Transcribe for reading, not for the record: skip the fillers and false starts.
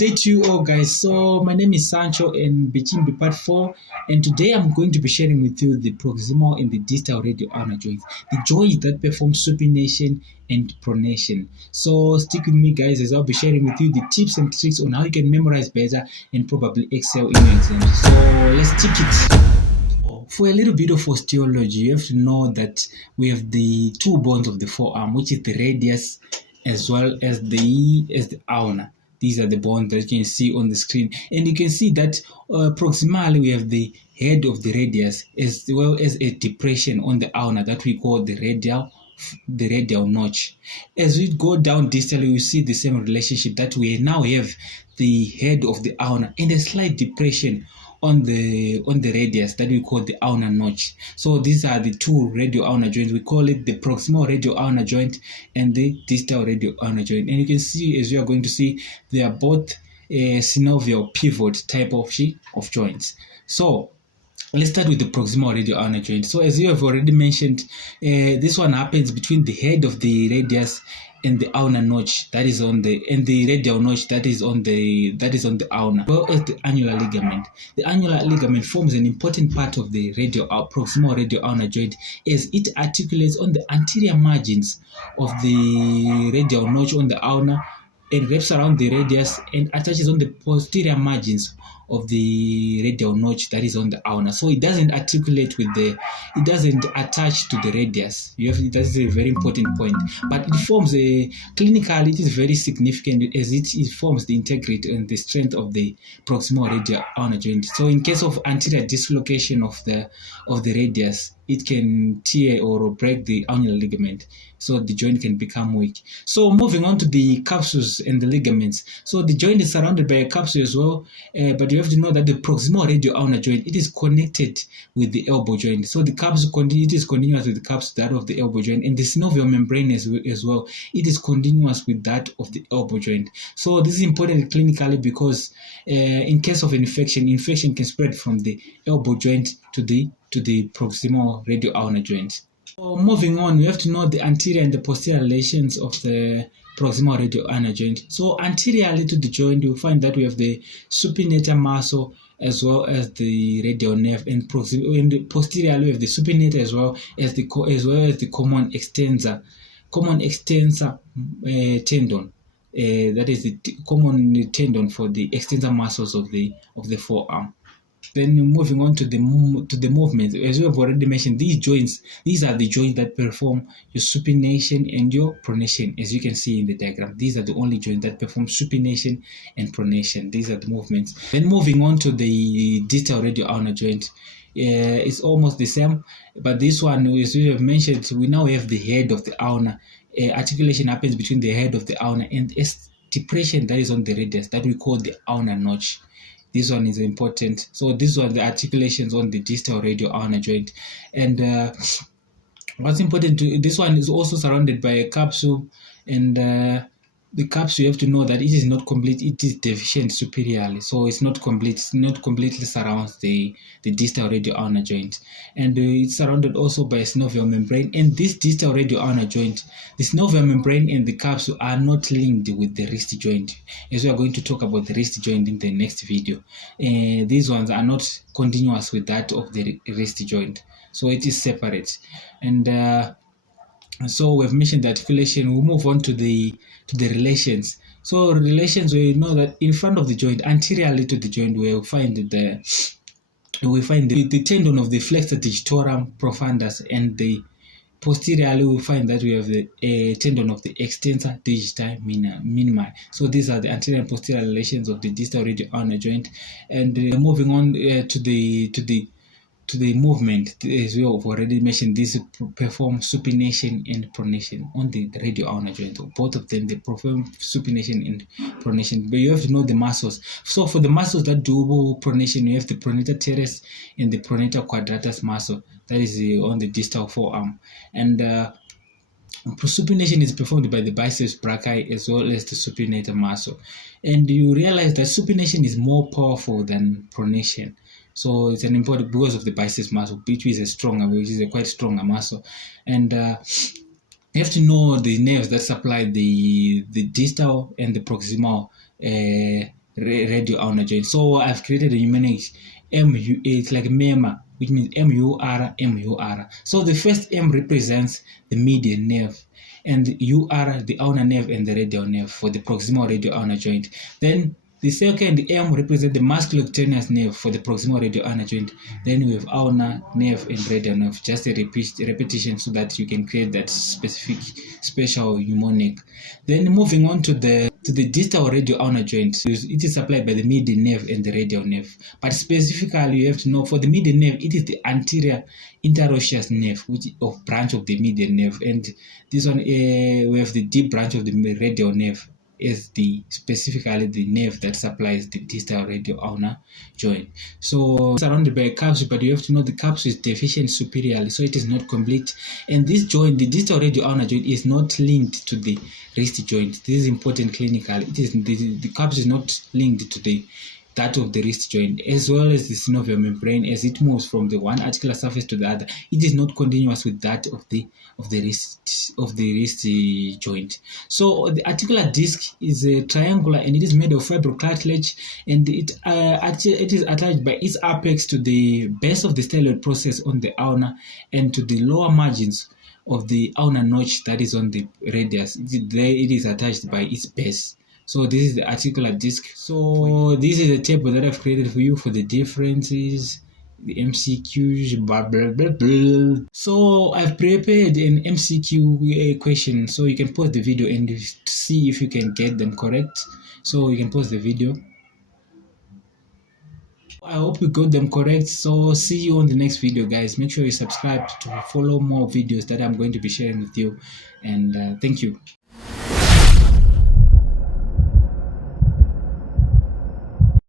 day to you all, guys. So my name is Sancho and Bichimbi part 4, and today I'm going to be sharing with you the proximal and the distal radioulnar joints, the joints that perform supination and pronation. So stick with me, guys, as I'll be sharing with you the tips and tricks on how you can memorize better and probably excel in your exams. So let's check it. For a little bit of osteology, you have to know that we have the two bones of the forearm, which is the radius as well as the ulnar. These are the bones that you can see on the screen, and you can see that proximally we have the head of the radius as well as a depression on the ulnar that we call the radial notch. As we go down distally, we see the same relationship that we now have the head of the ulnar and a slight depression on the radius that we call the ulnar notch. So these are the two radioulnar joints. We call it the proximal radioulnar joint and the distal radioulnar joint. And you can see, as you are going to see, they are both synovial pivot type of joints. So let's start with the proximal radioulnar joint. So as you have already mentioned, this one happens between the head of the radius and the ulnar notch that is on the radial notch that is on the ulnar, as well as the annular ligament. The annular ligament forms an important part of the proximal radioulnar joint as it articulates on the anterior margins of the radial notch on the ulnar and wraps around the radius and attaches on the posterior margins of the radial notch that is on the ulnar. So it doesn't articulate with it doesn't attach to the radius. That's a very important point. But it forms clinically, it is very significant as it forms the integrity and the strength of the proximal radioulnar joint. So in case of anterior dislocation of the radius, it can tear or break the annular ligament, so the joint can become weak. So moving on to the capsules and the ligaments. So the joint is surrounded by a capsule as well, but you have to know that the proximal radioulnar joint, it is connected with the elbow joint. So the capsule it is continuous with the capsule that of the elbow joint, and the synovial membrane as well, it is continuous with that of the elbow joint. So this is important clinically because in case of infection can spread from the elbow joint to the proximal radioulnar joint. So moving on, we have to know the anterior and the posterior relations of the proximal radioulnar joint. So anteriorly to the joint, you'll find that we have the supinator muscle as well as the radial nerve, and posteriorly we have the supinator as well as the common extensor tendon. That is the common tendon for the extensor muscles of the forearm. Then moving on to the movements, as we have already mentioned, these are the joints that perform your supination and your pronation. As you can see in the diagram, these are the only joints that perform supination and pronation. These are the movements. Then moving on to the distal radioulnar joint, it's almost the same, but this one, as we have mentioned, we now have the head of the ulnar. Articulation happens between the head of the ulnar and a depression that is on the radius that we call the ulnar notch. This one is important. So these are the articulations on the distal radioulnar joint. And what's important, this one is also surrounded by a capsule, and the capsule, you have to know that it is not complete, it is deficient superiorly. So it's not complete, it's not completely surrounds the distal radioulnar joint. And it's surrounded also by a synovial membrane. And this distal radioulnar joint, the synovial membrane and the capsule are not linked with the wrist joint, as we are going to talk about the wrist joint in the next video. These ones are not continuous with that of the wrist joint, so it is separate. And so we've mentioned the articulation. We'll move on to the relations. So relations, we know that in front of the joint, anteriorly to the joint, we'll find the tendon of the flexor digitorum profundus, and the posteriorly we find that we have the tendon of the extensor digiti minimi. So these are the anterior and posterior relations of the distal radioulnar joint. And moving on to the movement, as we have already mentioned, these perform supination and pronation on the radioulnar joint. Both of them, they perform supination and pronation, but you have to know the muscles. So for the muscles that do pronation, you have the pronator teres and the pronator quadratus muscle that is on the distal forearm. And supination is performed by the biceps brachii as well as the supinator muscle. And you realize that supination is more powerful than pronation. So it's an important because of the biceps muscle, which is a quite stronger muscle. And you have to know the nerves that supply the distal and the proximal radioulnar joint. So I've created a mnemonic MU. It's like MEMA, which means MUR MUR. So the first M represents the median nerve, and UR the ulnar nerve and the radial nerve for the proximal radioulnar joint. Then the second M represents the musculocutaneous nerve for the proximal radioulnar joint. Then we have ulnar nerve and radial nerve. Just a repetition so that you can create that specific special mnemonic. Then moving on to the distal radioulnar joint, it is supplied by the median nerve and the radial nerve. But specifically, you have to know for the median nerve, it is the anterior interosseous nerve, which is a branch of the median nerve, and this one we have the deep branch of the radial nerve is specifically the nerve that supplies the distal radioulnar joint. So it's surrounded by a capsule, but you have to know the capsule is deficient superiorly, so it is not complete. And this joint, the distal radioulnar joint, is not linked to the wrist joint. This is important clinically. It is the capsule is not linked to that of the wrist joint, as well as the synovial membrane. As it moves from the one articular surface to the other, it is not continuous with that of the wrist joint. So the articular disc is triangular, and it is made of fibrocartilage, and it is attached by its apex to the base of the styloid process on the ulna and to the lower margins of the ulnar notch that is on the radius. It is attached by its base. So this is the articular disc. So this is a table that I've created for you for the differences, the MCQs, blah, blah, blah, blah. So I've prepared an MCQ question, so you can pause the video and see if you can get them correct. So you can pause the video. I hope you got them correct. So see you on the next video, guys. Make sure you subscribe to follow more videos that I'm going to be sharing with you. And thank you.